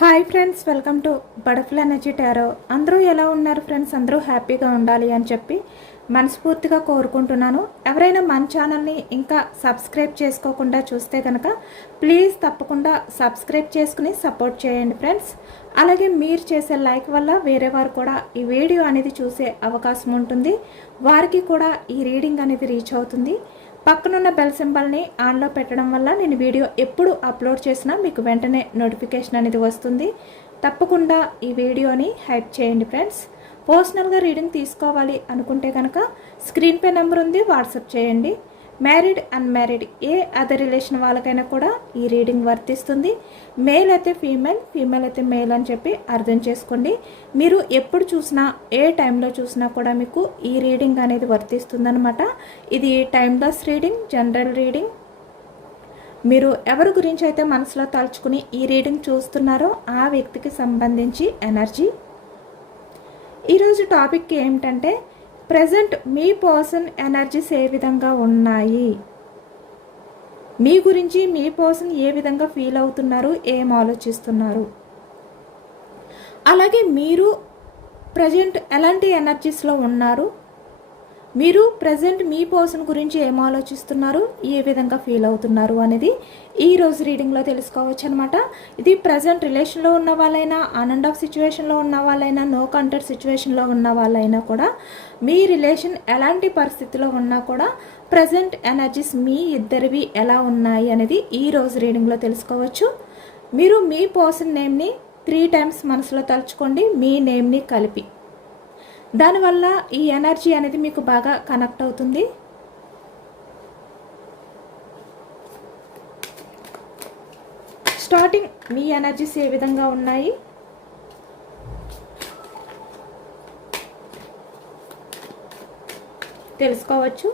Hi friends, welcome to butterfly energy tarot. అందరూ ఎలా ఉన్నారు ఫ్రెండ్స్? అందరూ హ్యాపీగా ఉండాలి అని చెప్పి మనస్ఫూర్తిగా కోరుకుంటున్నాను. ఎవరైనా మన ఛానల్ని ఇంకా సబ్స్క్రైబ్ చేసుకోకుండా చూస్తే కనుక ప్లీజ్ తప్పకుండా సబ్స్క్రైబ్ చేసుకుని సపోర్ట్ చేయండి ఫ్రెండ్స్. అలాగే మీరు చేసే లైక్ వల్ల వేరే వారు కూడా ఈ వీడియో అనేది చూసే అవకాశం ఉంటుంది. వారికి కూడా ఈ రీడింగ్ అనేది రీచ్ అవుతుంది. పక్కనున్న బెల్ సింబల్ని ఆన్లో పెట్టడం వల్ల నేను వీడియో ఎప్పుడు అప్లోడ్ చేసినా మీకు వెంటనే నోటిఫికేషన్ అనేది వస్తుంది. తప్పకుండా ఈ వీడియోని హైప్ చేయండి ఫ్రెండ్స్. పర్సనల్గా రీడింగ్ తీసుకోవాలి అనుకుంటే కనుక స్క్రీన్ పై నెంబర్ ఉంది, వాట్సాప్ చేయండి. మ్యారీడ్ అన్మ్యారీడ్ ఏ అదర్ రిలేషన్ వాళ్ళకైనా కూడా ఈ రీడింగ్ వర్తిస్తుంది. మేల్ అయితే ఫీమేల్, ఫీమేల్ అయితే మేల్ అని చెప్పి అర్థం చేసుకోండి. మీరు ఎప్పుడు చూసినా ఏ టైంలో చూసినా కూడా మీకు ఈ రీడింగ్ అనేది వర్తిస్తుందన్నమాట. ఇది టైమ్లెస్ రీడింగ్, జనరల్ రీడింగ్. మీరు ఎవరి గురించి అయితే మనసులో తలుచుకుని ఈ రీడింగ్ చూస్తున్నారో ఆ వ్యక్తికి సంబంధించి ఎనర్జీ. ఈరోజు టాపిక్ ఏమిటంటే ప్రజెంట్ మీ పర్సన్ ఎనర్జీస్ ఏ విధంగా ఉన్నాయి, మీ గురించి మీ పర్సన్ ఏ విధంగా ఫీల్ అవుతున్నారు, ఏం ఆలోచిస్తున్నారు, అలాగే మీరు ప్రజెంట్ ఎలాంటి ఎనర్జీస్లో ఉన్నారు, మీరు ప్రజెంట్ మీ పర్సన్ గురించి ఏం ఆలోచిస్తున్నారు, ఏ విధంగా ఫీల్ అవుతున్నారు అనేది ఈరోజు రీడింగ్లో తెలుసుకోవచ్చు అనమాట. ఇది ప్రజెంట్ రిలేషన్లో ఉన్న వాళ్ళైనా, ఆన్ అండ్ ఆఫ్ సిచ్యువేషన్లో ఉన్న వాళ్ళైనా, నో కాంటాక్ట్ సిచ్యువేషన్లో ఉన్న వాళ్ళైనా కూడా, మీ రిలేషన్ ఎలాంటి పరిస్థితిలో ఉన్నా కూడా ప్రజెంట్ ఎనర్జీస్ మీ ఇద్దరివి ఎలా ఉన్నాయి అనేది ఈరోజు రీడింగ్లో తెలుసుకోవచ్చు. మీరు మీ పర్సన్ నేమ్ని 3 times మనసులో తలుచుకోండి, మీ నేమ్ని కలిపి. దానివల్ల ఈ ఎనర్జీ అనేది మీకు బాగా కనెక్ట్ అవుతుంది. స్టార్టింగ్ మీ ఎనర్జీస్ ఏ విధంగా ఉన్నాయి, తెలుసుకోవచ్చు.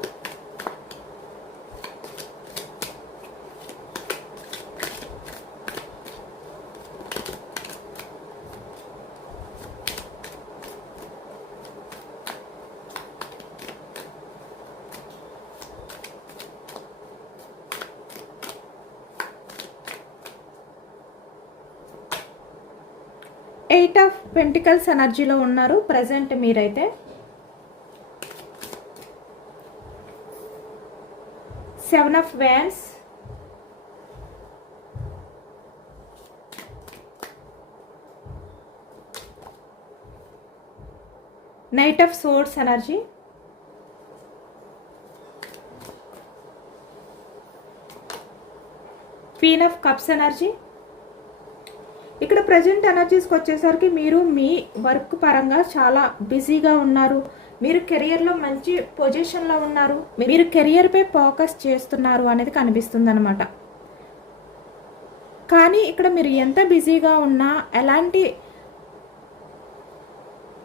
ఎయిట్ ఆఫ్ పెంటికల్స్ ఎనర్జీలో ఉన్నారు ప్రజెంట్ మీరైతే. 7 of Wands, Knight of Swords energy, Queen of Cups energy. ఇక్కడ ప్రజెంట్ ఎనర్జీస్కి వచ్చేసరికి మీరు మీ వర్క్ పరంగా చాలా బిజీగా ఉన్నారు, మీరు కెరియర్లో మంచి పొజిషన్లో ఉన్నారు, మీరు కెరియర్పై ఫోకస్ చేస్తున్నారు అనేది కనిపిస్తుంది అనమాట. కానీ ఇక్కడ మీరు ఎంత బిజీగా ఉన్నా, ఎలాంటి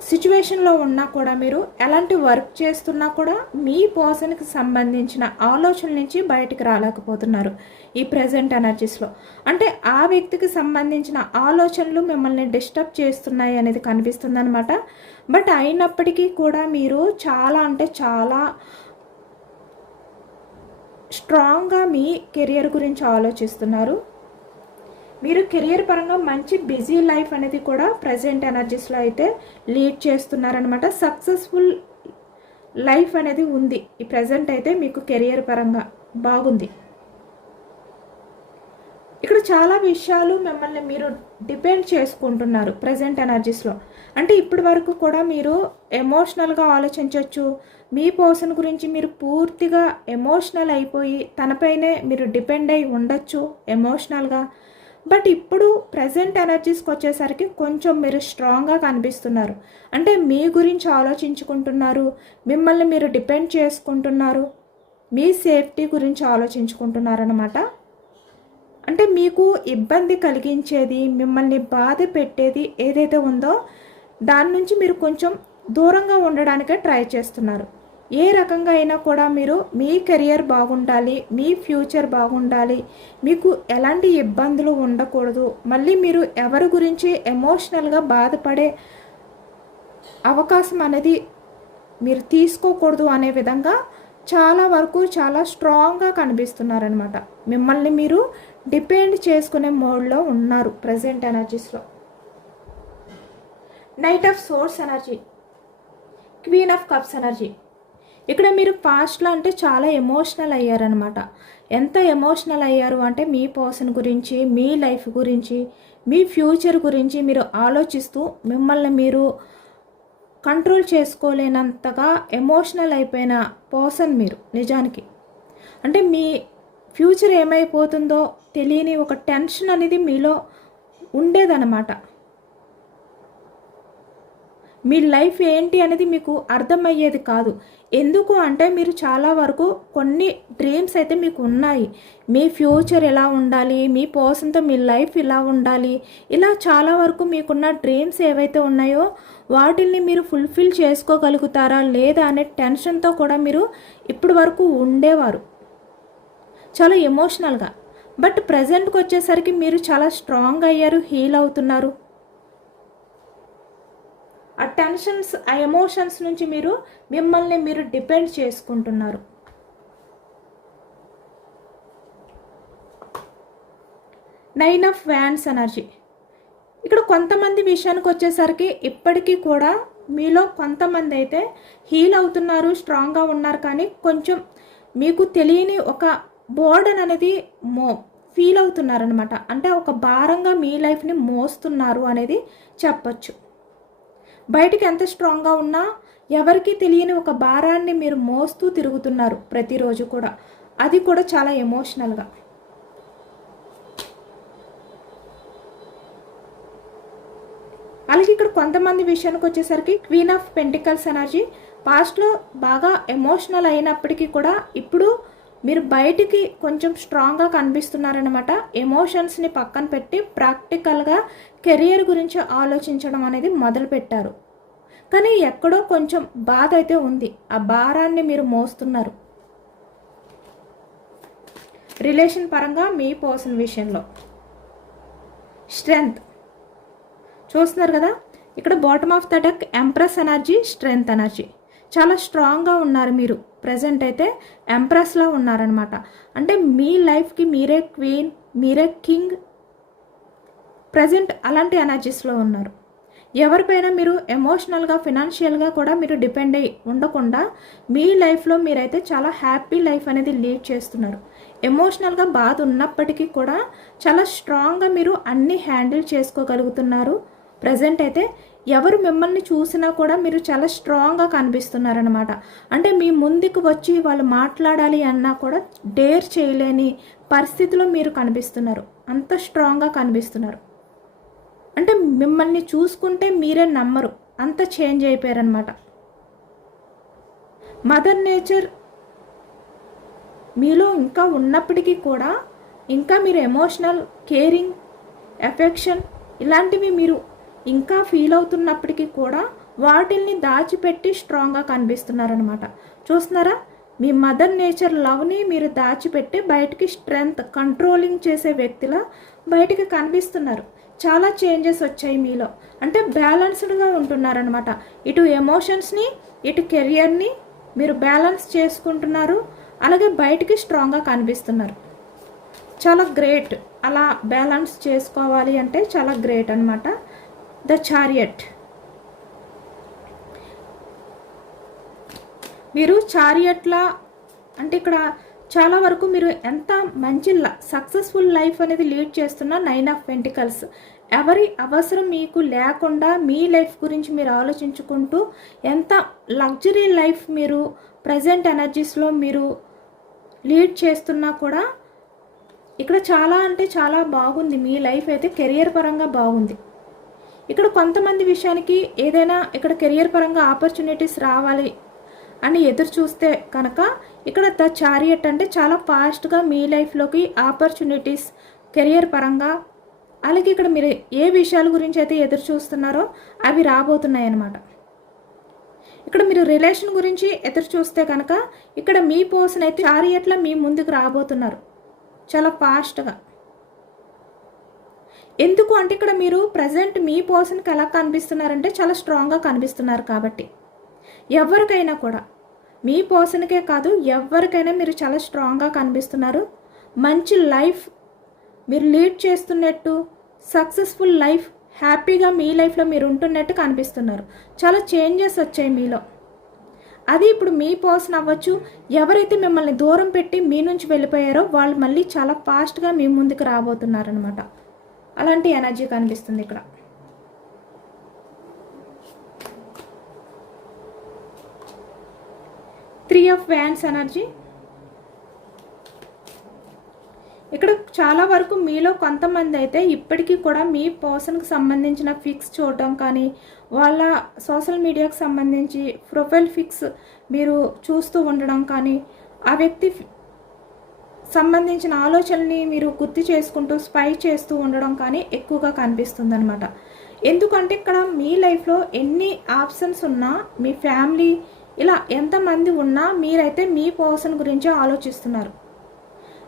సిచ్యువేషన్లో ఉన్నా కూడా, మీరు ఎలాంటి వర్క్ చేస్తున్నా కూడా మీ పర్సన్కి సంబంధించిన ఆలోచనల నుంచి బయటికి రాలేకపోతున్నారు ఈ ప్రజెంట్ ఎనర్జీస్లో. అంటే ఆ వ్యక్తికి సంబంధించిన ఆలోచనలు మిమ్మల్ని డిస్టర్బ్ చేస్తున్నాయి అనేది కనిపిస్తుంది అనమాట. బట్ అయినప్పటికీ కూడా మీరు చాలా అంటే చాలా స్ట్రాంగ్గా మీ కెరియర్ గురించి ఆలోచిస్తున్నారు. మీరు కెరియర్ పరంగా మంచి బిజీ లైఫ్ అనేది కూడా ప్రజెంట్ ఎనర్జీస్లో అయితే లీడ్ చేస్తున్నారనమాట. సక్సెస్ఫుల్ లైఫ్ అనేది ఉంది ఈ ప్రజెంట్ అయితే, మీకు కెరియర్ పరంగా బాగుంది. ఇక్కడ చాలా విషయాలు మిమ్మల్ని మీరు డిపెండ్ చేసుకుంటున్నారు ప్రజెంట్ ఎనర్జీస్లో. అంటే ఇప్పటి వరకు కూడా మీరు ఎమోషనల్గా ఆలోచించవచ్చు, మీ పర్సన్ గురించి మీరు పూర్తిగా ఎమోషనల్ అయిపోయి తనపైనే మీరు డిపెండ్ అయి ఉండొచ్చు ఎమోషనల్గా. బట్ ఇప్పుడు ప్రజెంట్ ఎనర్జీస్కి వచ్చేసరికి కొంచెం మీరు స్ట్రాంగ్గా కనిపిస్తున్నారు. అంటే మీ గురించి ఆలోచించుకుంటున్నారు, మిమ్మల్ని మీరు డిపెండ్ చేసుకుంటున్నారు, మీ సేఫ్టీ గురించి ఆలోచించుకుంటున్నారు అన్నమాట. అంటే మీకు ఇబ్బంది కలిగించేది, మిమ్మల్ని బాధ పెట్టేది ఏదైతే ఉందో దాని నుంచి మీరు కొంచెం దూరంగా ఉండడానికే ట్రై చేస్తున్నారు. ఏ రకంగా అయినా కూడా మీరు మీ కెరియర్ బాగుండాలి, మీ ఫ్యూచర్ బాగుండాలి, మీకు ఎలాంటి ఇబ్బందులు ఉండకూడదు, మళ్ళీ మీరు ఎవరి గురించి ఎమోషనల్గా బాధపడే అవకాశం అనేది మీరు తీసుకోకూడదు అనే విధంగా చాలా వరకు చాలా స్ట్రాంగ్గా కనిపిస్తున్నారనమాట. మిమ్మల్ని మీరు డిపెండ్ చేసుకునే మోడ్లో ఉన్నారు ప్రజెంట్ ఎనర్జీస్లో. Knight of swords energy, queen of cups energy. ఇక్కడ మీరు పాస్ట్లో అంటే చాలా ఎమోషనల్ అయ్యారనమాట. ఎంత ఎమోషనల్ అయ్యారు అంటే మీ పర్సన్ గురించి, మీ లైఫ్ గురించి, మీ ఫ్యూచర్ గురించి మీరు ఆలోచిస్తూ మిమ్మల్ని మీరు కంట్రోల్ చేసుకోలేనంతగా ఎమోషనల్ అయిపోయిన పర్సన్ మీరు నిజానికి. అంటే మీ ఫ్యూచర్ ఏమైపోతుందో తెలియని ఒక టెన్షన్ అనేది మీలో ఉండేదన్నమాట. మీ లైఫ్ ఏంటి అనేది మీకు అర్థమయ్యేది కాదు. ఎందుకు అంటే మీరు చాలా వరకు కొన్ని డ్రీమ్స్ అయితే మీకు ఉన్నాయి. మీ ఫ్యూచర్ ఎలా ఉండాలి, మీ పర్సన్తో మీ లైఫ్ ఇలా ఉండాలి, ఇలా చాలా వరకు మీకున్న డ్రీమ్స్ ఏవైతే ఉన్నాయో వాటిల్ని మీరు ఫుల్ఫిల్ చేసుకోగలుగుతారా లేదా అనే టెన్షన్తో కూడా మీరు ఇప్పటి వరకు ఉండేవారు చాలా ఎమోషనల్గా. బట్ ప్రజెంట్కి వచ్చేసరికి మీరు చాలా స్ట్రాంగ్ అయ్యారు, హీల్ అవుతున్నారు. ఆ టెన్షన్స్, ఆ ఎమోషన్స్ నుంచి మీరు మిమ్మల్ని మీరు డిపెండ్ చేసుకుంటున్నారు. Nine of wands energy. ఇక్కడ కొంతమంది విషయానికి వచ్చేసరికి ఇప్పటికీ కూడా మీలో కొంతమంది అయితే హీల్ అవుతున్నారు, స్ట్రాంగ్గా ఉన్నారు. కానీ కొంచెం మీకు తెలియని ఒక బర్డెన్ అనేది ఫీల్ అవుతున్నారనమాట. అంటే ఒక భారంగా మీ లైఫ్ని మోస్తున్నారు అనేది చెప్పచ్చు. బయటికి ఎంత స్ట్రాంగ్గా ఉన్నా ఎవరికి తెలియని ఒక భారాన్ని మీరు మోస్తూ తిరుగుతున్నారు ప్రతిరోజు కూడా. అది కూడా చాలా ఎమోషనల్గా. అలాగే ఇక్కడ కొంతమంది విషయానికి వచ్చేసరికి క్వీన్ ఆఫ్ పెంటికల్స్ ఎనర్జీ. పాస్ట్లో బాగా ఎమోషనల్ అయినప్పటికీ కూడా ఇప్పుడు మీరు బయటికి కొంచెం స్ట్రాంగ్గా కనిపిస్తున్నారనమాట. ఎమోషన్స్ని పక్కన పెట్టి ప్రాక్టికల్గా కెరియర్ గురించి ఆలోచించడం అనేది మొదలుపెట్టారు. కానీ ఎక్కడో కొంచెం బాధ అయితే ఉంది. ఆ భారాన్ని మీరు మోస్తున్నారు రిలేషన్ పరంగా. మీ పర్సన్ విషయంలో స్ట్రెంగ్త్ చూస్తున్నారు కదా. ఇక్కడ bottom of the deck empress energy, strength energy. చాలా స్ట్రాంగ్గా ఉన్నారు మీరు. ప్రజెంట్ అయితే ఎంప్రెస్లా ఉన్నారనమాట. అంటే మీ లైఫ్కి మీరే క్వీన్, మీరే కింగ్. ప్రజెంట్ అలాంటి ఎనర్జీస్లో ఉన్నారు. ఎవరిపైన మీరు ఎమోషనల్గా, ఫినాన్షియల్గా కూడా మీరు డిపెండ్ అయ్యి ఉండకుండా మీ లైఫ్లో మీరైతే చాలా హ్యాపీ లైఫ్ అనేది లీడ్ చేస్తున్నారు. ఎమోషనల్గా బాధ ఉన్నప్పటికీ కూడా చాలా స్ట్రాంగ్గా మీరు అన్నీ హ్యాండిల్ చేసుకోగలుగుతున్నారు. ప్రజెంట్ అయితే ఎవరు మిమ్మల్ని చూసినా కూడా మీరు చాలా స్ట్రాంగ్గా కనిపిస్తున్నారనమాట. అంటే మీ ముందుకు వచ్చి వాళ్ళు మాట్లాడాలి అన్నా కూడా డేర్ చేయలేని పరిస్థితిలో మీరు కనిపిస్తున్నారు. అంత స్ట్రాంగ్గా కనిపిస్తున్నారు. అంటే మిమ్మల్ని చూసుకుంటే మీరే నమ్మరు, అంత చేంజ్ అయిపోయారనమాట. మదర్ నేచర్ మీలో ఇంకా ఉన్నప్పటికీ కూడా ఇంకా మీరు ఎమోషనల్, కేరింగ్, ఎఫెక్షన్ ఇలాంటివి మీరు ఇంకా ఫీల్ అవుతున్నప్పటికీ కూడా వాటిల్ని దాచిపెట్టి స్ట్రాంగ్గా కనిపిస్తున్నారనమాట. చూస్తున్నారా, మీ మదర్ నేచర్ లవ్ని మీరు దాచిపెట్టి బయటికి స్ట్రెంగ్త్, కంట్రోలింగ్ చేసే వ్యక్తిలా బయటికి కనిపిస్తున్నారు. చాలా చేంజెస్ వచ్చాయి మీలో. అంటే బ్యాలెన్స్డ్గా ఉంటున్నారనమాట. ఇటు ఎమోషన్స్ని, ఇటు కెరియర్ని మీరు బ్యాలెన్స్ చేసుకుంటున్నారు. అలాగే బయటికి స్ట్రాంగ్గా కనిపిస్తున్నారు. చాలా గ్రేట్. అలా బ్యాలెన్స్ చేసుకోవాలి అంటే చాలా గ్రేట్ అనమాట. The chariot. మీరు చారియట్లా అంటే ఇక్కడ చాలా వరకు మీరు ఎంత మంచి సక్సెస్ఫుల్ లైఫ్ అనేది లీడ్ చేస్తున్న నైన్ ఆఫ్ పెంటికల్స్. ఎవరి అవసరం మీకు లేకుండా మీ లైఫ్ గురించి మీరు ఆలోచించుకుంటూ ఎంత లగ్జరీ లైఫ్ మీరు ప్రజెంట్ ఎనర్జీస్లో మీరు లీడ్ చేస్తున్నా కూడా ఇక్కడ చాలా అంటే చాలా బాగుంది. మీ లైఫ్ అయితే కెరియర్ పరంగా బాగుంది. ఇక్కడ కొంతమంది విషయానికి ఏదైనా ఇక్కడ కెరియర్ పరంగా ఆపర్చునిటీస్ రావాలి అని ఎదురు చూస్తే కనుక ఇక్కడ ద చారియట్ అంటే చాలా ఫాస్ట్గా మీ లైఫ్లోకి ఆపర్చునిటీస్ కెరియర్ పరంగా, అలాగే ఇక్కడ మీరు ఏ విషయాల గురించి అయితే ఎదురు చూస్తున్నారో అవి రాబోతున్నాయి అన్నమాట. ఇక్కడ మీరు రిలేషన్ గురించి ఎదురు చూస్తే కనుక ఇక్కడ మీ పర్సన్ అయితే చారియట్లా మీ ముందుకు రాబోతున్నారు చాలా ఫాస్ట్గా. ఎందుకు అంటే ఇక్కడ మీరు ప్రజెంట్ మీ పర్సన్కి ఎలా కనిపిస్తున్నారంటే చాలా స్ట్రాంగ్గా కనిపిస్తున్నారు కాబట్టి ఎవరికైనా కూడా, మీ పర్సన్కే కాదు ఎవరికైనా మీరు చాలా స్ట్రాంగ్గా కనిపిస్తున్నారు. మంచి లైఫ్ మీరు లీడ్ చేస్తున్నట్టు, సక్సెస్ఫుల్ లైఫ్, హ్యాపీగా మీ లైఫ్లో మీరు ఉంటున్నట్టు కనిపిస్తున్నారు. చాలా చేంజెస్ వచ్చాయి మీలో. అది ఇప్పుడు మీ పర్సన్ అవ్వచ్చు. ఎవరైతే మిమ్మల్ని దూరం పెట్టి మీ నుంచి వెళ్ళిపోయారో వాళ్ళు మళ్ళీ చాలా ఫాస్ట్గా మీ ముందుకు రాబోతున్నారనమాట. అలాంటి ఎనర్జీ కనిపిస్తుంది ఇక్కడ. Three of wands energy. ఇక్కడ చాలా వరకు మీలో కొంతమంది అయితే ఇప్పటికీ కూడా మీ పర్సన్కి సంబంధించిన ఫిక్స్ చూడడం కానీ, వాళ్ళ సోషల్ మీడియాకి సంబంధించి ప్రొఫైల్ ఫిక్స్ మీరు చూస్తూ ఉండడం కానీ, ఆ వ్యక్తి సంబంధించిన ఆలోచనని మీరు గుర్తు చేసుకుంటూ స్పై చేస్తూ ఉండడం కానీ ఎక్కువగా కనిపిస్తుంది అనమాట. ఎందుకంటే ఇక్కడ మీ లైఫ్లో ఎన్ని ఆప్షన్స్ ఉన్నా, మీ ఫ్యామిలీ ఇలా ఎంతమంది ఉన్నా మీరైతే మీ పర్సన్ గురించే ఆలోచిస్తున్నారు.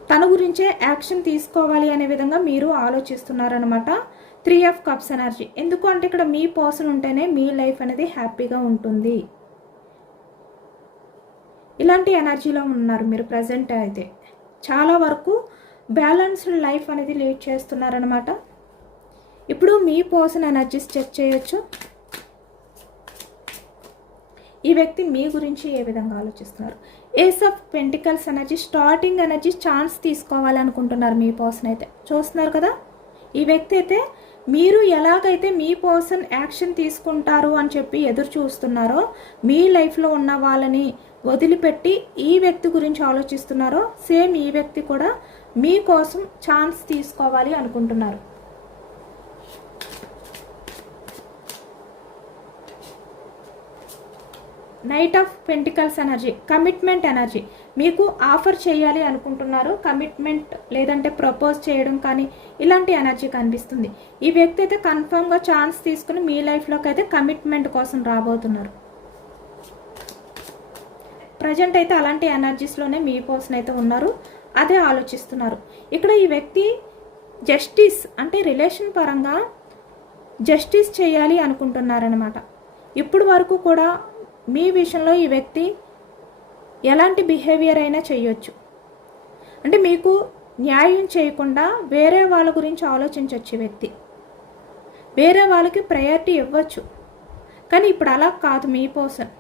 తన గురించే యాక్షన్ తీసుకోవాలి అనే విధంగా మీరు ఆలోచిస్తున్నారనమాట. Three of cups energy. ఎందుకు అంటే ఇక్కడ మీ పర్సన్ ఉంటేనే మీ లైఫ్ అనేది హ్యాపీగా ఉంటుంది. ఇలాంటి ఎనర్జీలో ఉన్నారు మీరు ప్రజెంట్. అయితే చాలా వరకు బ్యాలెన్స్డ్ లైఫ్ అనేది లీడ్ చేస్తున్నారనమాట. ఇప్పుడు మీ పర్సన్ ఎనర్జీస్ చెక్ చేయొచ్చు. ఈ వ్యక్తి మీ గురించి ఏ విధంగా ఆలోచిస్తున్నారు. Ace of pentacles energy, starting energy, chance తీసుకోవాలనుకుంటున్నారు మీ పర్సన్ అయితే. చూస్తున్నారు కదా, ఈ వ్యక్తి అయితే మీరు ఎలాగైతే మీ పర్సన్ యాక్షన్ తీసుకుంటారు అని చెప్పి ఎదురు చూస్తున్నారో, మీ లైఫ్లో ఉన్న వాళ్ళని వదిలిపెట్టి ఈ వ్యక్తి గురించి ఆలోచిస్తున్నారో, సేమ్ ఈ వ్యక్తి కూడా మీకోసం ఛాన్స్ తీసుకోవాలి అనుకుంటున్నారు. Knight of pentacles energy, commitment energy. మీకు ఆఫర్ చేయాలి అనుకుంటున్నారు, కమిట్మెంట్ లేదంటే ప్రపోజ్ చేయడం కానీ ఇలాంటి ఎనర్జీ కనిపిస్తుంది. ఈ వ్యక్తి అయితే కన్ఫర్మ్గా ఛాన్స్ తీసుకుని మీ లైఫ్లోకి అయితే కమిట్మెంట్ కోసం రాబోతున్నారు. ప్రజెంట్ అయితే అలాంటి ఎనర్జీస్లోనే మీ పర్సన్ అయితే ఉన్నారు, అదే ఆలోచిస్తున్నారు. ఇక్కడ ఈ వ్యక్తి జస్టిస్ అంటే రిలేషన్ పరంగా జస్టిస్ చేయాలి అనుకుంటున్నారనమాట. ఇప్పుడు వరకు కూడా మీ విషయంలో ఈ వ్యక్తి ఎలాంటి బిహేవియర్ అయినా చేయొచ్చు. అంటే మీకు న్యాయం చేయకుండా వేరే వాళ్ళ గురించి ఆలోచించవచ్చు. ఈ వ్యక్తి వేరే వాళ్ళకి ప్రయారిటీ ఇవ్వచ్చు. కానీ ఇప్పుడు అలా కాదు. మీ పర్సన్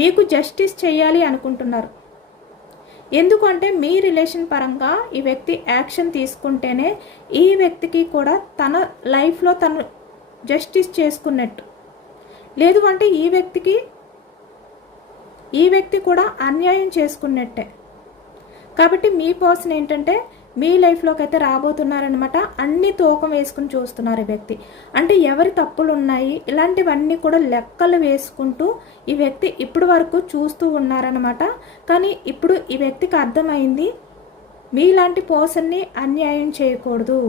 మీకు జస్టిస్ చేయాలి అనుకుంటున్నారు. ఎందుకంటే మీ రిలేషన్ పరంగా ఈ వ్యక్తి యాక్షన్ తీసుకుంటేనే ఈ వ్యక్తికి కూడా తన లైఫ్లో తను జస్టిస్ చేసుకున్నట్టు. లేదు అంటే ఈ వ్యక్తి కూడా అన్యాయం చేసుకున్నట్టే. కాబట్టి మీ పర్సన్ ఏంటంటే మీ లైఫ్లోకి అయితే రాబోతున్నారనమాట. అన్ని తూకం వేసుకుని చూస్తున్నారు ఈ వ్యక్తి. అంటే ఎవరి తప్పులు ఉన్నాయి ఇలాంటివన్నీ కూడా లెక్కలు వేసుకుంటూ ఈ వ్యక్తి ఇప్పుడు వరకు చూస్తూ ఉన్నారనమాట. కానీ ఇప్పుడు ఈ వ్యక్తికి అర్థమైంది, మీలాంటి పర్సన్ని అన్యాయం చేయకూడదు,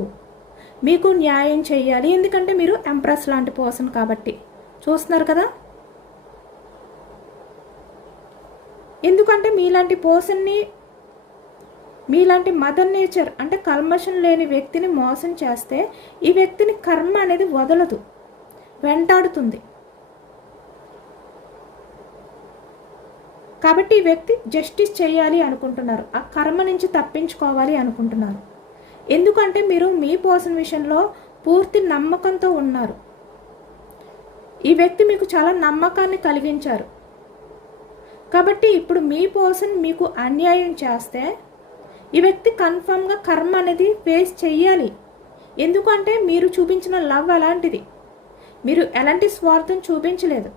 మీకు న్యాయం చేయాలి. ఎందుకంటే మీరు ఎంప్రెస్ లాంటి పర్సన్ కాబట్టి. చూస్తున్నారు కదా, ఎందుకంటే మీలాంటి పర్సన్ని, మీలాంటి మదర్ నేచర్ అంటే కల్మషం లేని వ్యక్తిని మోసం చేస్తే ఈ వ్యక్తిని కర్మ అనేది వదలదు, వెంటాడుతుంది. కాబట్టి ఈ వ్యక్తి జస్టిస్ చేయాలి అనుకుంటున్నారు, ఆ కర్మ నుంచి తప్పించుకోవాలి అనుకుంటున్నారు. ఎందుకంటే మీరు మీ పర్సన్ విషయంలో పూర్తి నమ్మకంతో ఉన్నారు. ఈ వ్యక్తి మీకు చాలా నమ్మకాన్ని కలిగించారు. కాబట్టి ఇప్పుడు మీ పర్సన్ మీకు అన్యాయం చేస్తే ఈ వ్యక్తి కన్ఫర్మ్గా కర్మ అనేది ఫేస్ చెయ్యాలి. ఎందుకంటే మీరు చూపించిన లవ్ అలాంటిది, మీరు ఎలాంటి స్వార్థం చూపించలేదు.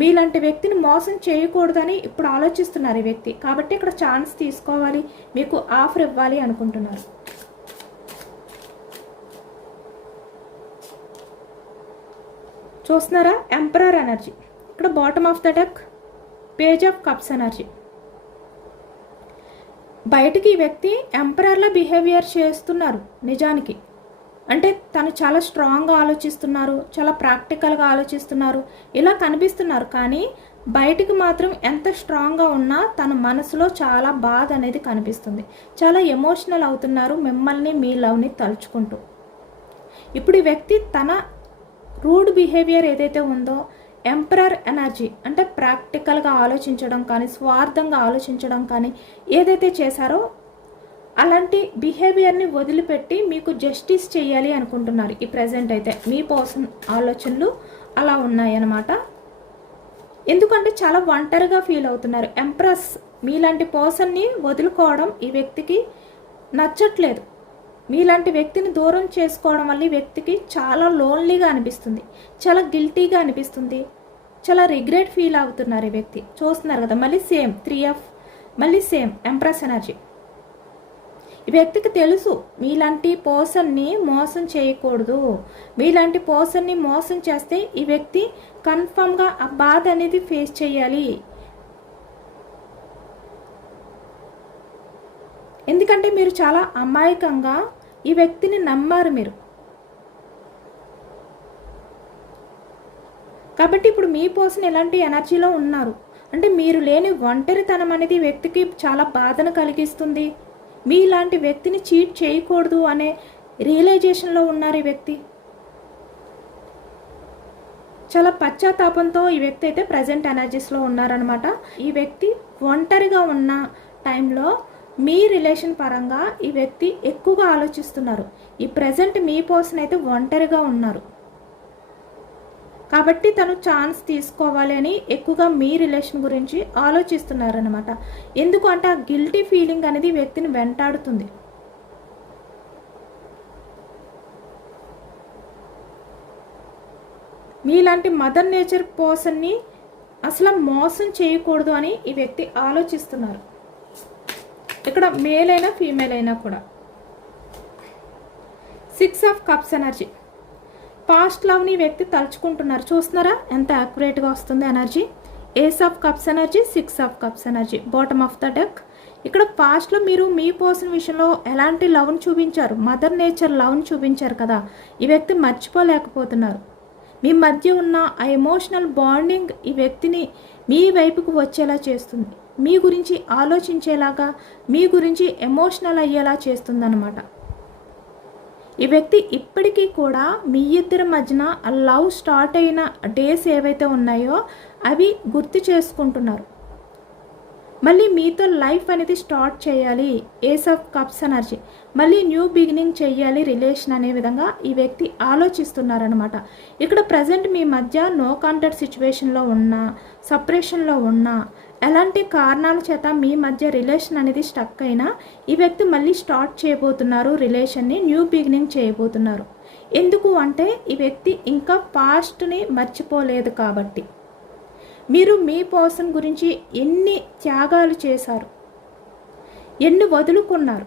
మీలాంటి వ్యక్తిని మోసం చేయకూడదని ఇప్పుడు ఆలోచిస్తున్నారు ఈ వ్యక్తి. కాబట్టి ఇక్కడ ఛాన్స్ తీసుకోవాలి, మీకు ఆఫర్ ఇవ్వాలి అనుకుంటున్నారు. చూస్తున్నారా, ఎంపరర్ ఎనర్జీ. ఇక్కడ bottom of the deck page of cups energy. బయటికి ఈ వ్యక్తి ఎంపరర్లా బిహేవియర్ చేస్తున్నారు నిజానికి. అంటే తను చాలా స్ట్రాంగ్గా ఆలోచిస్తున్నారు, చాలా ప్రాక్టికల్గా ఆలోచిస్తున్నారు, ఇలా కనిపిస్తున్నారు. కానీ బయటికి మాత్రం ఎంత స్ట్రాంగ్గా ఉన్నా తన మనసులో చాలా బాధ అనేది కనిపిస్తుంది. చాలా ఎమోషనల్ అవుతున్నారు మిమ్మల్ని, మీ లవ్ని తలుచుకుంటూ. ఇప్పుడు ఈ వ్యక్తి తన రూడ్ బిహేవియర్ ఏదైతే ఉందో, ఎంపరర్ ఎనర్జీ అంటే ప్రాక్టికల్గా ఆలోచించడం కానీ, స్వార్థంగా ఆలోచించడం కానీ ఏదైతే చేశారో అలాంటి బిహేవియర్ని వదిలిపెట్టి మీకు జస్టిస్ చేయాలి అనుకుంటున్నారు. ఈ ప్రజెంట్ అయితే మీ పర్సన్ ఆలోచనలు అలా ఉన్నాయన్నమాట. ఎందుకంటే చాలా ఒంటరిగా ఫీల్ అవుతున్నారు. ఎంప్రెస్ మీలాంటి పర్సన్ని వదులుకోవడం ఈ వ్యక్తికి నచ్చట్లేదు. మీలాంటి వ్యక్తిని దూరం చేసుకోవడం వల్ల ఈ వ్యక్తికి చాలా లోన్లీగా అనిపిస్తుంది, చాలా గిల్టీగా అనిపిస్తుంది, చాలా రిగ్రెట్ ఫీల్ అవుతున్నారు ఈ వ్యక్తి. చూస్తున్నారు కదా, మళ్ళీ సేమ్ 3 మళ్ళీ సేమ్ ఎంప్రెస్ ఎనర్జీ. ఈ వ్యక్తికి తెలుసు మీలాంటి పర్సన్ని మోసం చేయకూడదు. మీలాంటి పర్సన్ని మోసం చేస్తే ఈ వ్యక్తి కన్ఫర్మ్గా ఆ బాధ అనేది ఫేస్ చేయాలి. ఎందుకంటే మీరు చాలా అమాయకంగా ఈ వ్యక్తిని నమ్మారు మీరు. కాబట్టి ఇప్పుడు మీ పర్సన్ ఎలాంటి ఎనర్జీలో ఉన్నారు అంటే మీరు లేని ఒంటరితనం అనేది వ్యక్తికి చాలా బాధను కలిగిస్తుంది. మీలాంటి వ్యక్తిని చీట్ చేయకూడదు అనే రియలైజేషన్లో ఉన్నారు ఈ వ్యక్తి. చాలా పశ్చాత్తాపంతో ఈ వ్యక్తి అయితే ప్రజెంట్ ఎనర్జీస్లో ఉన్నారనమాట. ఈ వ్యక్తి ఒంటరిగా ఉన్న టైంలో మీ రిలేషన్ పరంగా ఈ వ్యక్తి ఎక్కువగా ఆలోచిస్తున్నారు. ఈ ప్రజెంట్ మీ పర్సన్ అయితే ఒంటరిగా ఉన్నారు కాబట్టి తను ఛాన్స్ తీసుకోవాలి అని ఎక్కువగా మీ రిలేషన్ గురించి ఆలోచిస్తున్నారనమాట. ఎందుకు అంటే ఆ గిల్టీ ఫీలింగ్ అనేది వ్యక్తిని వెంటాడుతుంది. మీలాంటి మదర్ నేచర్ పర్సన్ని అసలు మోసం చేయకూడదు అని ఈ వ్యక్తి ఆలోచిస్తున్నారు. ఇక్కడ మేల్ అయినా ఫీమేల్ అయినా కూడా. 6 ఆఫ్ కప్స్ ఎనర్జీ. పాస్ట్ లవ్ని వ్యక్తి తలుచుకుంటున్నారు. చూస్తున్నారా ఎంత యాక్యురేట్గా వస్తుంది energy. Ace of cups energy, 6 of cups energy, bottom of the deck. ఇక్కడ పాస్ట్లో మీరు మీ పర్సన్ విషయంలో ఎలాంటి లవ్ని చూపించారు, మదర్ నేచర్ లవ్ని చూపించారు కదా, ఈ వ్యక్తి మర్చిపోలేకపోతున్నారు. మీ మధ్య ఉన్న ఆ ఎమోషనల్ బాండింగ్ ఈ వ్యక్తిని మీ వైపుకు వచ్చేలా చేస్తుంది. మీ గురించి ఆలోచించేలాగా, మీ గురించి ఎమోషనల్ అయ్యేలా చేస్తుందన్నమాట. ఈ వ్యక్తి ఇప్పటికీ కూడా మీ ఇద్దరి మధ్యన లవ్ స్టార్ట్ అయిన డేస్ ఏవైతే ఉన్నాయో అవి గుర్తు చేసుకుంటున్నారు. మళ్ళీ మీతో లైఫ్ అనేది స్టార్ట్ చేయాలి. ఏస్ ఆఫ్ కప్స్ ఎనర్జీ, మళ్ళీ న్యూ బిగినింగ్ చేయాలి రిలేషన్ అనే విధంగా ఈ వ్యక్తి ఆలోచిస్తున్నారనమాట. ఇక్కడ ప్రజెంట్ మీ మధ్య నో కాంటాక్ట్ సిచ్యువేషన్లో ఉన్నా, సపరేషన్లో ఉన్నా, ఎలాంటి కారణాల చేత మీ మధ్య రిలేషన్ అనేది స్టక్ అయినా ఈ వ్యక్తి మళ్ళీ స్టార్ట్ చేయబోతున్నారు రిలేషన్ని, న్యూ బిగినింగ్ చేయబోతున్నారు. ఎందుకు అంటే ఈ వ్యక్తి ఇంకా పాస్ట్ని మర్చిపోలేదు కాబట్టి. మీరు మీ పర్సన్ గురించి ఎన్ని త్యాగాలు చేశారు, ఎన్ని వదులుకున్నారు.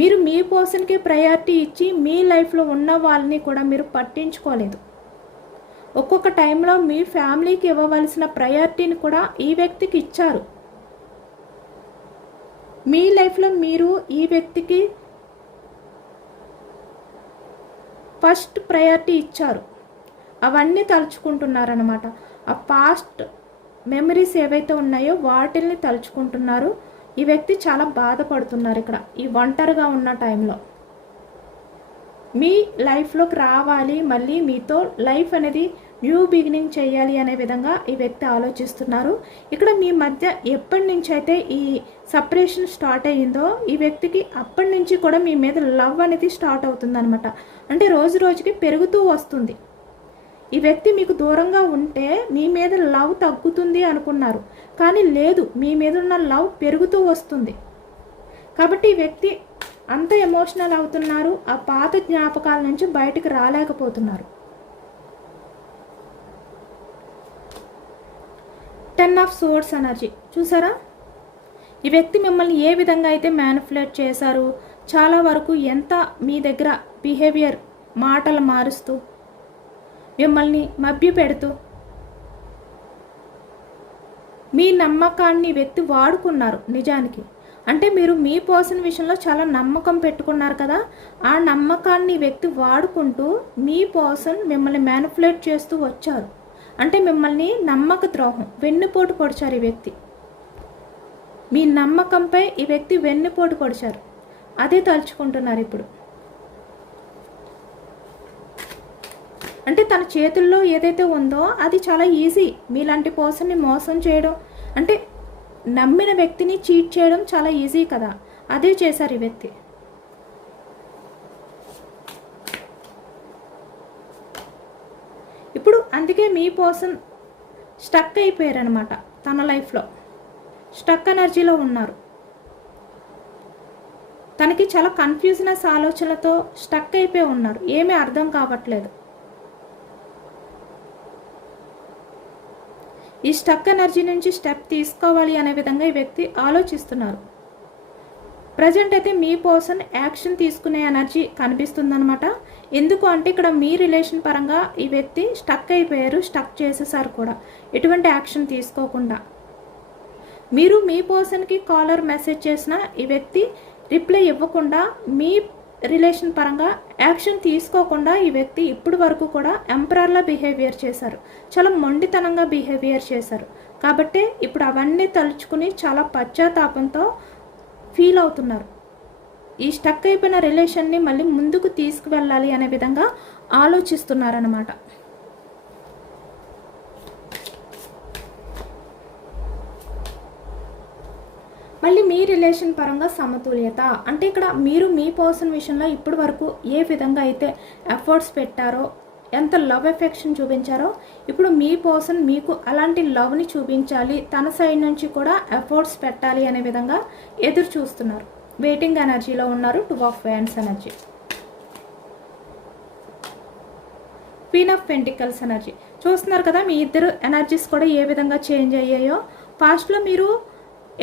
మీరు మీ పర్సన్కి ప్రయారిటీ ఇచ్చి మీ లైఫ్లో ఉన్న వాళ్ళని కూడా మీరు పట్టించుకోలేదు. ఒక్కొక్క టైంలో మీ ఫ్యామిలీకి ఇవ్వవలసిన ప్రయారిటీని కూడా ఈ వ్యక్తికి ఇచ్చారు. మీ లైఫ్లో మీరు ఈ వ్యక్తికి ఫస్ట్ ప్రయారిటీ ఇచ్చారు. అవన్నీ తలుచుకుంటున్నారనమాట. ఆ పాస్ట్ మెమరీస్ ఏవైతే ఉన్నాయో వాటిల్ని తలుచుకుంటున్నారు. ఈ వ్యక్తి చాలా బాధపడుతున్నారు ఇక్కడ ఈ ఒంటరిగా ఉన్న టైంలో. మీ లైఫ్లోకి రావాలి, మళ్ళీ మీతో లైఫ్ అనేది న్యూ బిగినింగ్ చేయాలి అనే విధంగా ఈ వ్యక్తి ఆలోచిస్తున్నారు. ఇక్కడ మీ మధ్య ఎప్పటి నుంచి అయితే ఈ సపరేషన్ స్టార్ట్ అయ్యిందో ఈ వ్యక్తికి అప్పటి నుంచి కూడా మీ మీద లవ్ అనేది స్టార్ట్ అవుతుందన్నమాట. అంటే రోజు రోజుకి పెరుగుతూ వస్తుంది. ఈ వ్యక్తి మీకు దూరంగా ఉంటే మీ మీద లవ్ తగ్గుతుంది అనుకున్నారు, కానీ లేదు, మీ మీద ఉన్న లవ్ పెరుగుతూ వస్తుంది. కాబట్టి ఈ వ్యక్తి అంత ఎమోషనల్ అవుతున్నారు. ఆ పాత జ్ఞాపకాల నుంచి బయటకు రాలేకపోతున్నారు. 10 ఆఫ్ సోర్డ్స్ ఎనర్జీ చూసారా. ఈ వ్యక్తి మిమ్మల్ని ఏ విధంగా అయితే మ్యానిపులేట్ చేశారు, చాలా వరకు ఎంత మీ దగ్గర బిహేవియర్ మాటలు మారుస్తూ మిమ్మల్ని మభ్యపెడుతూ మీ నమ్మకాన్ని వ్యక్తి వాడుకున్నారు. నిజానికి అంటే మీరు మీ పర్సన్ విషయంలో చాలా నమ్మకం పెట్టుకున్నారు కదా, ఆ నమ్మకాన్ని వ్యక్తి వాడుకుంటూ మీ పర్సన్ మిమ్మల్ని మ్యానిపులేట్ చేస్తూ వచ్చారు. అంటే మిమ్మల్ని నమ్మక ద్రోహం, వెన్నుపోటు పొడిచారు ఈ వ్యక్తి. మీ నమ్మకంపై ఈ వ్యక్తి వెన్నుపోటు పొడిచారు. అదే తలుచుకుంటున్నారు ఇప్పుడు. అంటే తన చేతుల్లో ఏదైతే ఉందో అది చాలా ఈజీ. మీలాంటి పర్సన్ని మోసం చేయడం అంటే నమ్మిన వ్యక్తిని చీట్ చేయడం చాలా ఈజీ కదా. అదే చేశారు ఈ వ్యక్తి. ఇప్పుడు అందుకే మీ పర్సన్ స్టక్ అయిపోయారనమాట. తన లైఫ్లో స్టక్ ఎనర్జీలో ఉన్నారు. తనకి చాలా కన్ఫ్యూజనెస్ ఆలోచనలతో స్టక్ అయిపోయి ఉన్నారు. ఏమీ అర్థం కావట్లేదు. ఈ స్టక్ ఎనర్జీ నుంచి స్టెప్ తీసుకోవాలి అనే విధంగా ఈ వ్యక్తి ఆలోచిస్తున్నారు. ప్రజెంట్ అయితే మీ పర్సన్ యాక్షన్ తీసుకునే ఎనర్జీ కనిపిస్తుందన్నమాట. ఎందుకు అంటే ఇక్కడ మీ రిలేషన్ పరంగా ఈ వ్యక్తి స్టక్ అయిపోయారు, స్టక్ చేసేసారు కూడా, ఎటువంటి యాక్షన్ తీసుకోకుండా. మీరు మీ పర్సన్కి కాలర్ మెసేజ్ చేసిన ఈ వ్యక్తి రిప్లై ఇవ్వకుండా, మీ రిలేషన్ పరంగా యాక్షన్ తీసుకోకుండా ఈ వ్యక్తి ఇప్పటి వరకు కూడా ఎంపరర్లా బిహేవియర్ చేశారు, చాలా మొండితనంగా బిహేవియర్ చేశారు. కాబట్టి ఇప్పుడు అవన్నీ తలుచుకుని చాలా పశ్చాత్తాపంతో ఫీల్ అవుతున్నారు. ఈ స్టక్ అయిపోయిన రిలేషన్ని మళ్ళీ ముందుకు తీసుకువెళ్ళాలి అనే విధంగా ఆలోచిస్తున్నారన్నమాట. మళ్ళీ మీ రిలేషన్ పరంగా సమతుల్యత అంటే ఇక్కడ మీరు మీ పర్సన్ విషయంలో ఇప్పటి వరకు ఏ విధంగా అయితే ఎఫర్ట్స్ పెట్టారో, ఎంత లవ్ ఎఫెక్షన్ చూపించారో, ఇప్పుడు మీ పర్సన్ మీకు అలాంటి లవ్ని చూపించాలి, తన సైడ్ నుంచి కూడా ఎఫర్ట్స్ పెట్టాలి అనే విధంగా ఎదురు చూస్తున్నారు. వెయిటింగ్ ఎనర్జీలో ఉన్నారు. 2 of wands energy, queen of pentacles energy. చూస్తున్నారు కదా మీ ఇద్దరు ఎనర్జీస్ కూడా ఏ విధంగా చేంజ్ అయ్యాయో. పాస్ట్లో మీరు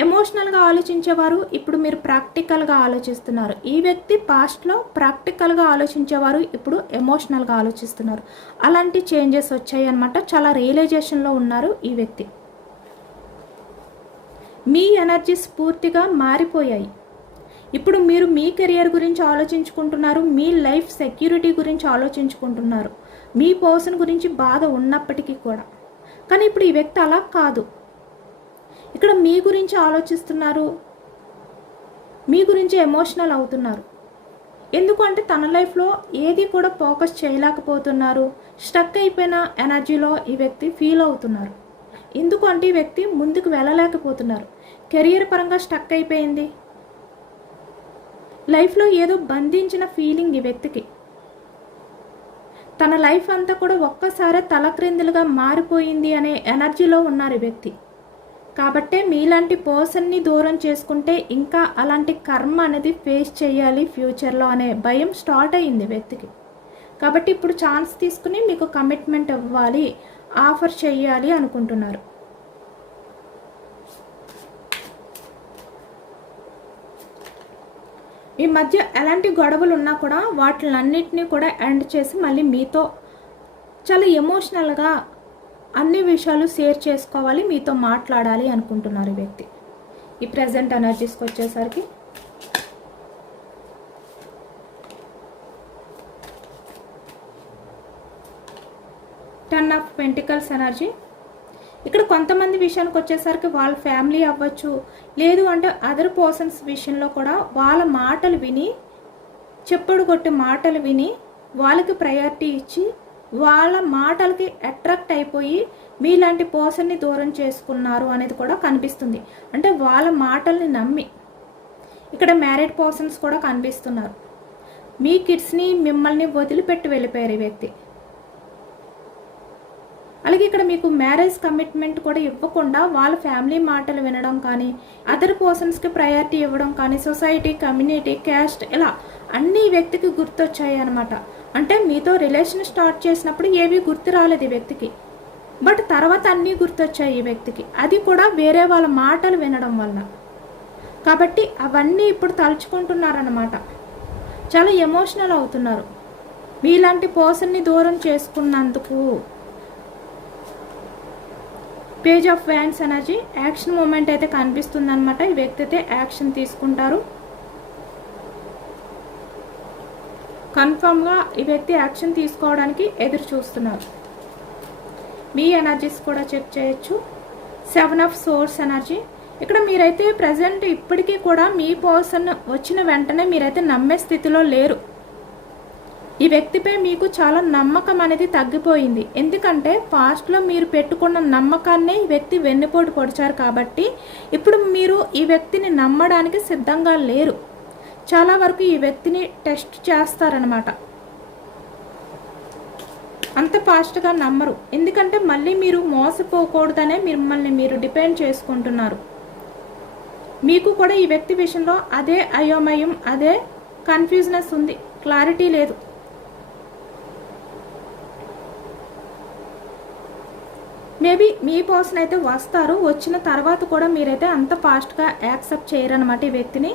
ఎమోషనల్గా ఆలోచించేవారు, ఇప్పుడు మీరు ప్రాక్టికల్గా ఆలోచిస్తున్నారు. ఈ వ్యక్తి పాస్ట్లో ప్రాక్టికల్గా ఆలోచించేవారు, ఇప్పుడు ఎమోషనల్గా ఆలోచిస్తున్నారు. అలాంటి చేంజెస్ వచ్చాయి అన్నమాట. చాలా రియలైజేషన్లో ఉన్నారు ఈ వ్యక్తి. మీ ఎనర్జీస్ పూర్తిగా మారిపోయాయి. ఇప్పుడు మీరు మీ కెరియర్ గురించి ఆలోచించుకుంటున్నారు, మీ లైఫ్ సెక్యూరిటీ గురించి ఆలోచించుకుంటున్నారు, మీ పర్సన్ గురించి బాధ ఉన్నప్పటికీ కూడా. కానీ ఇప్పుడు ఈ వ్యక్తి అలా కాదు, ఇక్కడ మీ గురించి ఆలోచిస్తున్నారు, మీ గురించి ఎమోషనల్ అవుతున్నారు. ఎందుకంటే తన లైఫ్లో ఏది కూడా ఫోకస్ చేయలేకపోతున్నారు. స్టక్ అయిపోయిన ఎనర్జీలో ఈ వ్యక్తి ఫీల్ అవుతున్నారు. ఎందుకంటే ఈ వ్యక్తి ముందుకు వెళ్ళలేకపోతున్నారు. కెరియర్ పరంగా స్టక్ అయిపోయింది. లైఫ్లో ఏదో బంధించిన ఫీలింగ్ ఈ వ్యక్తికి. తన లైఫ్ అంతా కూడా ఒక్కసారి తలక్రిందులుగా మారిపోయింది అనే ఎనర్జీలో ఉన్నారు ఈ వ్యక్తి. కాబట్టే మీలాంటి పర్సన్ని దూరం చేసుకుంటే ఇంకా అలాంటి కర్మ అనేది ఫేస్ చేయాలి ఫ్యూచర్లో అనే భయం స్టార్ట్ అయ్యింది వ్యక్తికి. కాబట్టి ఇప్పుడు ఛాన్స్ తీసుకుని మీకు కమిట్మెంట్ ఇవ్వాలి, ఆఫర్ చేయాలి అనుకుంటున్నారు. ఈ మధ్య ఎలాంటి గొడవలు ఉన్నా కూడా వాటిలన్నిటినీ కూడా ఎండ్ చేసి మళ్ళీ మీతో చాలా ఎమోషనల్గా అన్ని విషయాలు షేర్ చేసుకోవాలి, మీతో మాట్లాడాలి అనుకుంటున్నారు ఈ వ్యక్తి. ఈ ప్రెజెంట్ ఎనర్జీస్కి వచ్చేసరికి టెన్ ఆఫ్ పెంటికల్స్ ఎనర్జీ. ఇక్కడ కొంతమంది విషయానికి వచ్చేసరికి వాళ్ళ ఫ్యామిలీ అవ్వచ్చు, లేదు అంటే అదర్ పర్సన్స్ విషయంలో కూడా వాళ్ళ మాటలు విని, చెప్పుడు కొట్టే మాటలు విని వాళ్ళకి ప్రయారిటీ ఇచ్చి వాళ్ళ మాటలకి అట్రాక్ట్ అయిపోయి మీలాంటి పర్సన్ని దూరం చేసుకున్నారు అనేది కూడా కనిపిస్తుంది. అంటే వాళ్ళ మాటల్ని నమ్మి ఇక్కడ మ్యారీడ్ పర్సన్స్ కూడా కనిపిస్తున్నారు. మీ కిడ్స్ని మిమ్మల్ని వదిలిపెట్టి వెళ్ళిపోయారు ఈ వ్యక్తి. అలాగే ఇక్కడ మీకు మ్యారేజ్ కమిట్మెంట్ కూడా ఇవ్వకుండా వాళ్ళ ఫ్యామిలీ మాటలు వినడం కానీ, అదర్ పర్సన్స్కి ప్రయారిటీ ఇవ్వడం కానీ, సొసైటీ, కమ్యూనిటీ, క్యాస్ట్ ఇలా అన్ని వ్యక్తికి గుర్తొచ్చాయి అనమాట. అంటే మీతో రిలేషన్ స్టార్ట్ చేసినప్పుడు ఏవి గుర్తు రాలేదు ఈ వ్యక్తికి, బట్ తర్వాత అన్నీ గుర్తొచ్చాయి ఈ వ్యక్తికి. అది కూడా వేరే వాళ్ళ మాటలు వినడం వల్ల. కాబట్టి అవన్నీ ఇప్పుడు తలుచుకుంటున్నారన్నమాట. చాలా ఎమోషనల్ అవుతున్నారు మీలాంటి పర్సన్ని దూరం చేసుకున్నందుకు. Page of wands energy, action moment అయితే కనిపిస్తుంది అనమాట. ఈ వ్యక్తి అయితే యాక్షన్ తీసుకుంటారు. కన్ఫర్మ్గా ఈ వ్యక్తి యాక్షన్ తీసుకోవడానికి ఎదురు చూస్తున్నారు. మీ ఎనర్జీస్ కూడా చెక్ చేయొచ్చు. 7 ఆఫ్ సోర్స్ ఎనర్జీ. ఇక్కడ మీరైతే ప్రజెంట్ ఇప్పటికీ కూడా మీ పర్సన్ వచ్చిన వెంటనే మీరైతే నమ్మే స్థితిలో లేరు. ఈ వ్యక్తిపై మీకు చాలా నమ్మకం అనేది తగ్గిపోయింది. ఎందుకంటే పాస్ట్లో మీరు పెట్టుకున్న నమ్మకాన్నే ఈ వ్యక్తి వెన్నుపోటు పొడిచారు కాబట్టి ఇప్పుడు మీరు ఈ వ్యక్తిని నమ్మడానికి సిద్ధంగా లేరు. చాలా వరకు ఈ వ్యక్తిని టెస్ట్ చేస్తారనమాట. అంత ఫాస్ట్గా నమ్మరు. ఎందుకంటే మళ్ళీ మీరు మోసపోకూడదనే మిమ్మల్ని మీరు డిపెండ్ చేసుకుంటున్నారు. మీకు కూడా ఈ వ్యక్తి విషయంలో అదే అయోమయం, అదే కన్ఫ్యూజనెస్ ఉంది, క్లారిటీ లేదు. మేబీ మీ పర్సన్ అయితే వస్తారు, వచ్చిన తర్వాత కూడా మీరైతే అంత ఫాస్ట్గా యాక్సెప్ట్ చేయరనమాట ఈ వ్యక్తిని.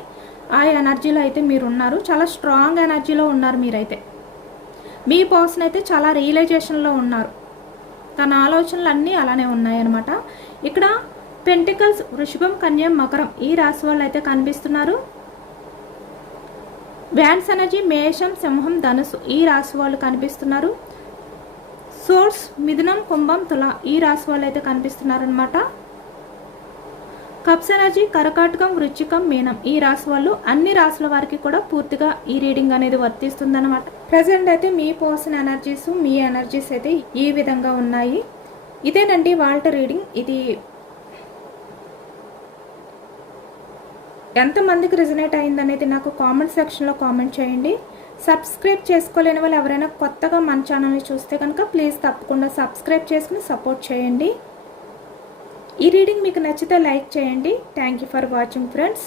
ఆ ఎనర్జీలో అయితే మీరు ఉన్నారు, చాలా స్ట్రాంగ్ ఎనర్జీలో ఉన్నారు మీరైతే. మీ పర్సన్ అయితే చాలా రియలైజేషన్లో ఉన్నారు, తన ఆలోచనలు అన్నీ అలానే ఉన్నాయన్నమాట. ఇక్కడ పెంటికల్స్, వృషభం, కన్య, మకరం ఈ రాశి వాళ్ళు అయితే కనిపిస్తున్నారు. వ్యాన్స్ ఎనర్జీ మేషం, సింహం, ధనుసు ఈ రాశి వాళ్ళు కనిపిస్తున్నారు. సోర్స్, మిథునం, కుంభం, తుల ఈ రాశి వాళ్ళు అయితే కనిపిస్తున్నారు అనమాట. కప్స్ ఎనర్జీ కర్కాటకం, వృశ్చికం, మీనం ఈ రాశి వాళ్ళు. అన్ని రాశుల వారికి కూడా పూర్తిగా ఈ రీడింగ్ అనేది వర్తిస్తుంది అనమాట. ప్రజెంట్ అయితే మీ పర్సన్ ఎనర్జీస్, మీ ఎనర్జీస్ అయితే ఈ విధంగా ఉన్నాయి. ఇదేనండి వాళ్ళ రీడింగ్. ఇది ఎంతమందికి రిజనేట్ అయిందనేది నాకు కామెంట్ సెక్షన్లో కామెంట్ చేయండి. సబ్స్క్రైబ్ చేసుకోలేని వాళ్ళు ఎవరైనా కొత్తగా మన ఛానల్ని చూస్తే కనుక ప్లీజ్ తప్పకుండా సబ్స్క్రైబ్ చేసుకుని సపోర్ట్ చేయండి. ఈ రీడింగ్ మీకు నచ్చితే లైక్ చేయండి. Thank you for watching friends.